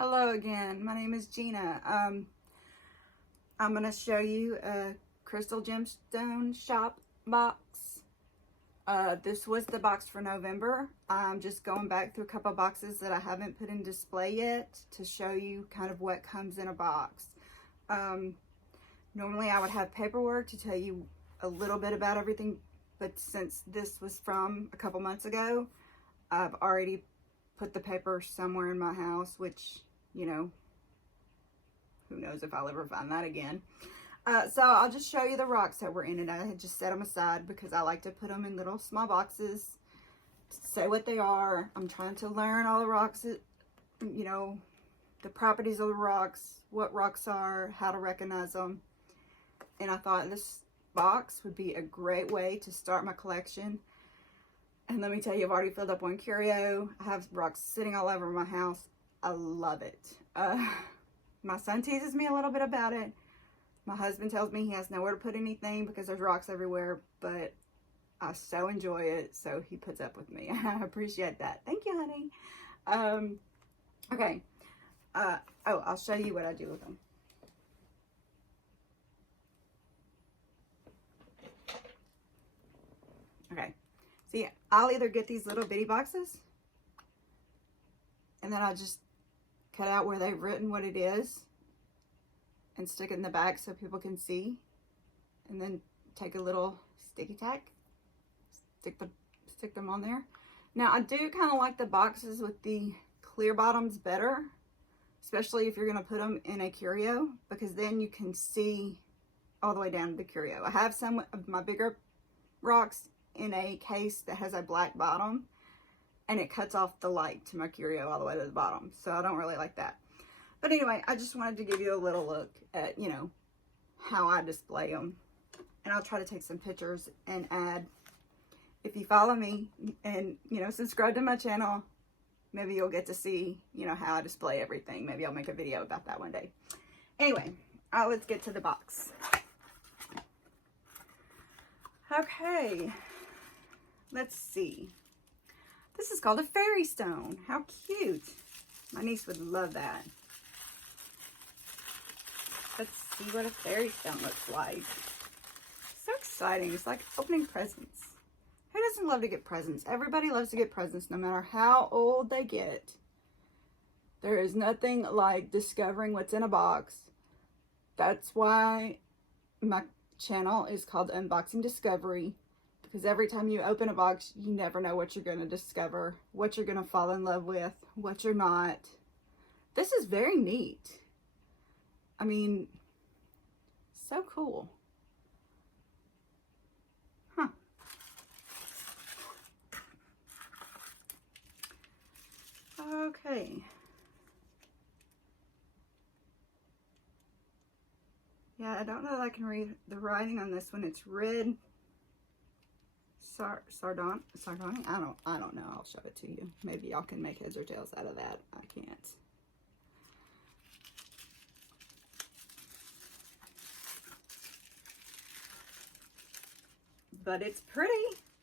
Hello again, my name is Gina. I'm going to show you a crystal gemstone shop box. This was the box for November. I'm just going back through a couple boxes that I haven't put in display yet to show you kind of what comes in a box. Normally I would have paperwork to tell you a little bit about everything, but since this was from a couple months ago, I've already put the paper somewhere in my house, which, you know, who knows if I'll ever find that again. So I'll just show you the rocks that were in it. I had just set them aside because I like to put them in little small boxes to say what they are. I'm trying to learn all the rocks, you know, the properties of the rocks, what rocks are, how to recognize them. And I thought this box would be a great way to start my collection. And let me tell you, I've already filled up one curio. I have rocks sitting all over my house. I love it. My son teases me a little bit about it. My husband tells me he has nowhere to put anything because there's rocks everywhere, but I so enjoy it, so he puts up with me. I appreciate that. Thank you, honey. Okay. Oh, I'll show you what I do with them. Okay. See, I'll either get these little bitty boxes, and then I'll just cut out where they've written what it is and stick it in the back so people can see, and then take a little sticky tack, stick them on there. Now I do kind of like the boxes with the clear bottoms better, especially if you're going to put them in a curio, because then you can see all the way down to the curio. I have some of my bigger rocks in a case that has a black bottom, and it cuts off the light to my curio all the way to the bottom, so I don't really like that. But anyway, I just wanted to give you a little look at, you know, how I display them. And I'll try to take some pictures and add. If you follow me and, you know, subscribe to my channel, maybe you'll get to see, you know, how I display everything. Maybe I'll make a video about that one day. Anyway, let's get to the box. Okay, let's see. This is called a fairy stone. How cute. My niece would love that. Let's see what a fairy stone looks like. So exciting. It's like opening presents. Who doesn't love to get presents? Everybody loves to get presents, no matter how old they get. There is nothing like discovering what's in a box. That's why my channel is called Unboxing Discovery. Because every time you open a box, you never know what you're going to discover, what you're going to fall in love with, what you're not. This is very neat. I mean, so cool. Huh. Okay. Yeah, I don't know if I can read the writing on this one. It's red. Sardonic? I don't know. I'll show it to you. Maybe y'all can make heads or tails out of that. I can't. But it's pretty.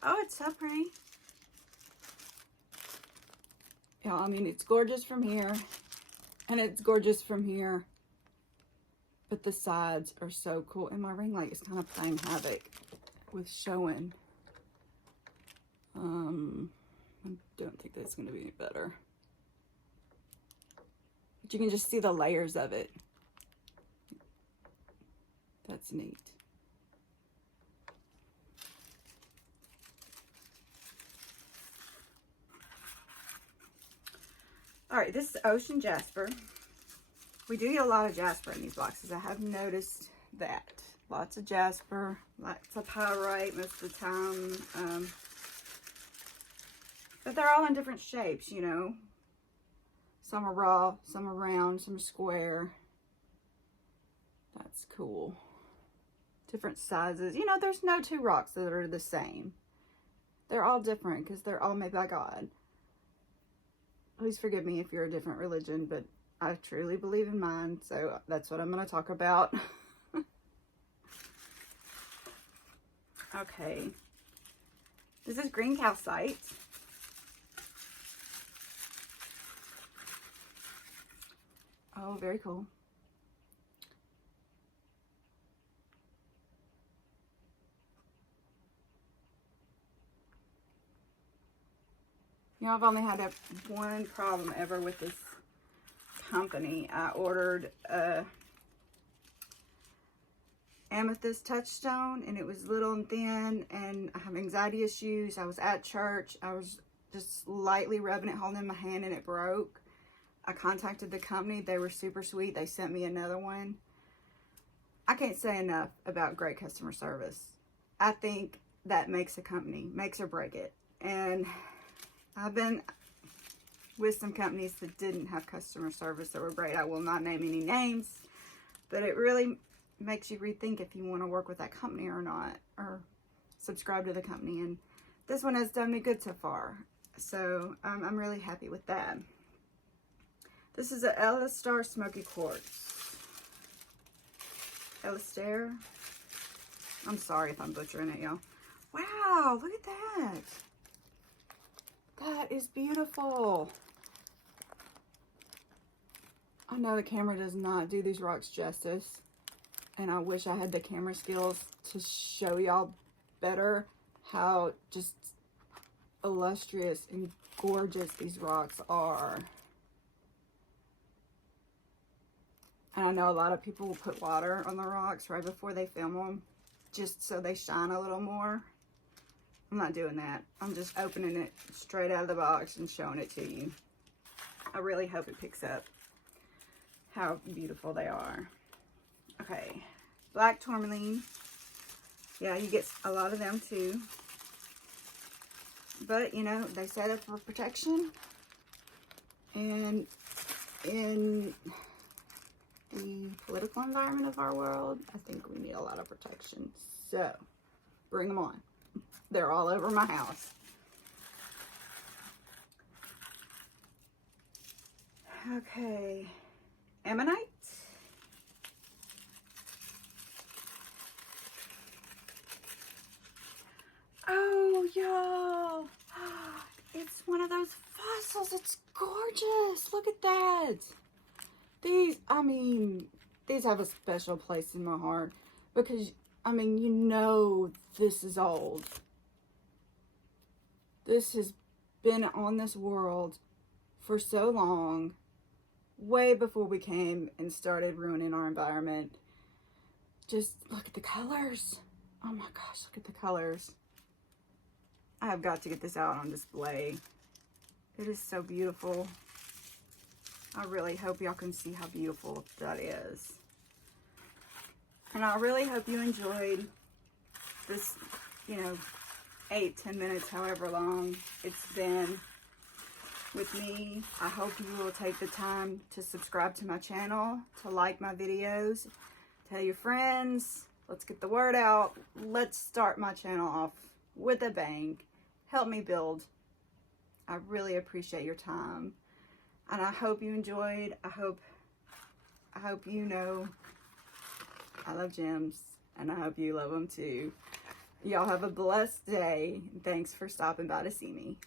Oh, it's so pretty. Yeah, I mean, it's gorgeous from here. And it's gorgeous from here. But the sides are so cool. And my ring light is kind of playing havoc with showing. I don't think that's going to be any better. But you can just see the layers of it. That's neat. Alright, this is Ocean Jasper. We do get a lot of jasper in these boxes. I have noticed that. Lots of jasper, lots of pyrite most of the time. But they're all in different shapes, you know. Some are raw, some are round, some are square. That's cool. Different sizes. You know, there's no two rocks that are the same. They're all different because they're all made by God. Please forgive me if you're a different religion, but I truly believe in mine, so that's what I'm going to talk about. Okay. This is green calcite. cool, very cool. You know, I've only had one problem ever with this company. I ordered a amethyst touchstone, and it was little and thin, and I have anxiety issues. I was at church. I was just lightly rubbing it, holding it in my hand, and it broke. I contacted the company. They were super sweet. They sent me another one. I can't say enough about great customer service. I think that makes a company, makes or break it. And I've been with some companies that didn't have customer service that were great. I will not name any names, but it really makes you rethink if you want to work with that company or not, or subscribe to the company. And this one has done me good so far. So I'm really happy with that. This is a Alistair Smoky Quartz. Alistair. I'm sorry if I'm butchering it, y'all. Wow, look at that. That is beautiful. I know the camera does not do these rocks justice, and I wish I had the camera skills to show y'all better how just illustrious and gorgeous these rocks are. And I know a lot of people will put water on the rocks right before they film them, just so they shine a little more. I'm not doing that. I'm just opening it straight out of the box and showing it to you. I really hope it picks up how beautiful they are. Okay, black tourmaline. Yeah, you get a lot of them too. But, you know, they set up for protection. And in the political environment of our world, I think we need a lot of protection. So, bring them on. They're all over my house. Okay, ammonite. Oh, y'all. It's one of those fossils. It's gorgeous. Look at that. These, I mean, these have a special place in my heart because, I mean, you know this is old. This has been on this world for so long, way before we came and started ruining our environment. Just look at the colors. Oh my gosh, look at the colors. I have got to get this out on display. It is so beautiful. I really hope y'all can see how beautiful that is. And I really hope you enjoyed this, you know, 8-10 minutes, however long it's been with me. I hope you will take the time to subscribe to my channel, to like my videos, tell your friends. Let's get the word out. Let's start my channel off with a bang. Help me build. I really appreciate your time. And I hope you enjoyed. I hope you know I love gems, and I hope you love them too. Y'all have a blessed day. Thanks for stopping by to see me.